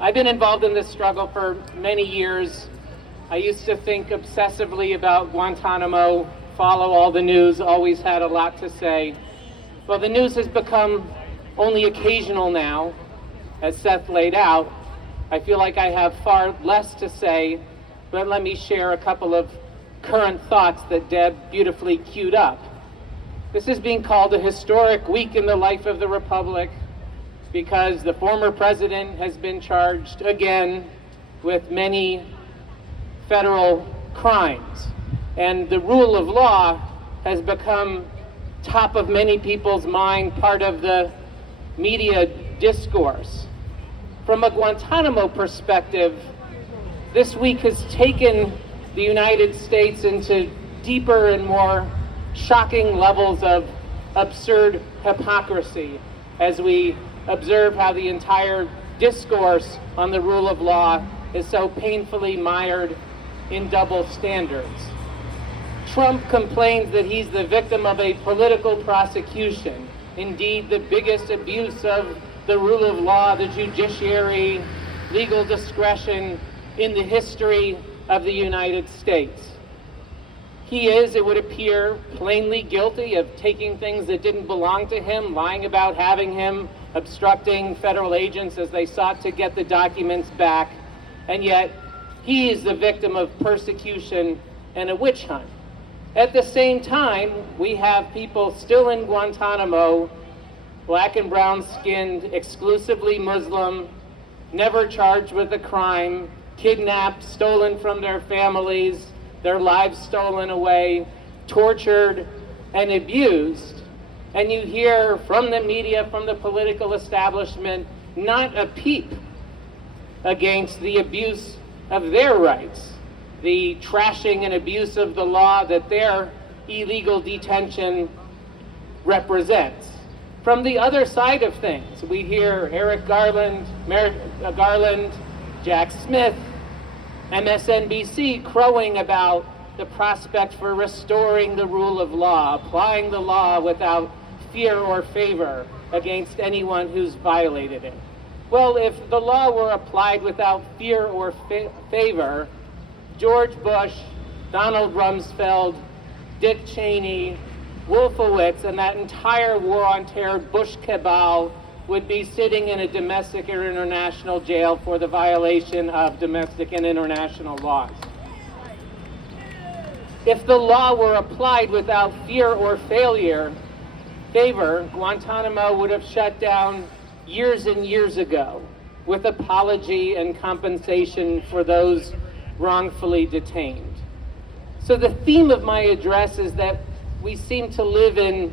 I've been involved in this struggle for many years. I used to think obsessively about Guantanamo, follow all the news, always had a lot to say. Well, the news has become only occasional now, as Seth laid out. I feel like I have far less to say, but let me share a couple of current thoughts that Deb beautifully queued up. This is being called a historic week in the life of the Republic because the former president has been charged again with many federal crimes. And the rule of law has become top of many people's mind, part of the media discourse. From a Guantanamo perspective, this week has taken the United States into deeper and more shocking levels of absurd hypocrisy as we observe how the entire discourse on the rule of law is so painfully mired in double standards. Trump complains that he's the victim of a political prosecution, indeed the biggest abuse of the rule of law, the judiciary, legal discretion in the history of the United States. He is, it would appear, plainly guilty of taking things that didn't belong to him, lying about having him, obstructing federal agents as they sought to get the documents back, and yet he is the victim of persecution and a witch hunt. At the same time, we have people still in Guantanamo, black and brown skinned, exclusively Muslim, never charged with a crime, kidnapped, stolen from their families, their lives stolen away, tortured and abused. And you hear from the media, from the political establishment, not a peep against the abuse of their rights, the trashing and abuse of the law that their illegal detention represents. From the other side of things, we hear Eric Garland, Jack Smith, MSNBC crowing about the prospect for restoring the rule of law, applying the law without fear or favor against anyone who's violated it. Well, if the law were applied without fear or favor, George Bush, Donald Rumsfeld, Dick Cheney, Wolfowitz, and that entire war on terror Bush cabal would be sitting in a domestic or international jail for the violation of domestic and international laws. If the law were applied without fear or favor, Guantanamo would have shut down years and years ago with apology and compensation for those wrongfully detained. So the theme of my address is that we seem to live in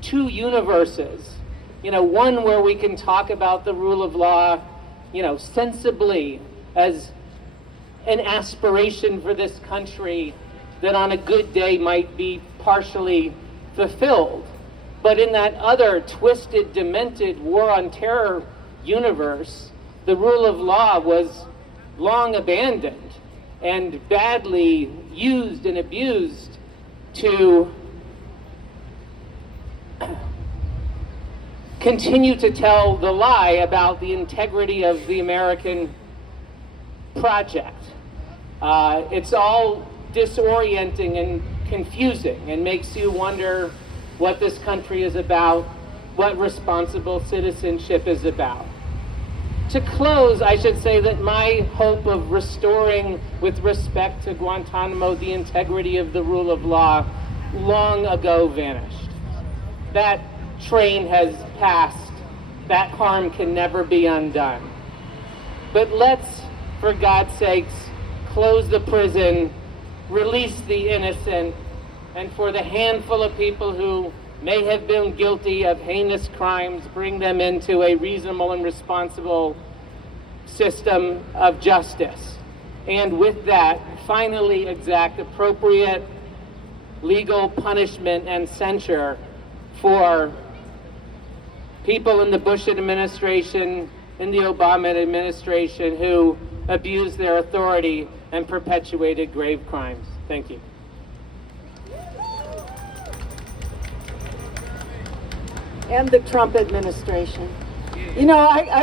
two universes. One where we can talk about the rule of law, sensibly as an aspiration for this country that on a good day might be partially fulfilled. But in that other twisted, demented war on terror universe, the rule of law was long abandoned and badly used and abused to continue to tell the lie about the integrity of the American project. It's all disorienting and confusing and makes you wonder what this country is about, what responsible citizenship is about. To close, I should say that my hope of restoring, with respect to Guantanamo, the integrity of the rule of law long ago vanished. That train has passed. That harm can never be undone. But let's, for God's sakes, close the prison, release the innocent, and for the handful of people who may have been guilty of heinous crimes, bring them into a reasonable and responsible system of justice. And with that, finally exact appropriate legal punishment and censure for people in the Bush administration, in the Obama administration, who abused their authority and perpetuated grave crimes. Thank you. And the Trump administration. I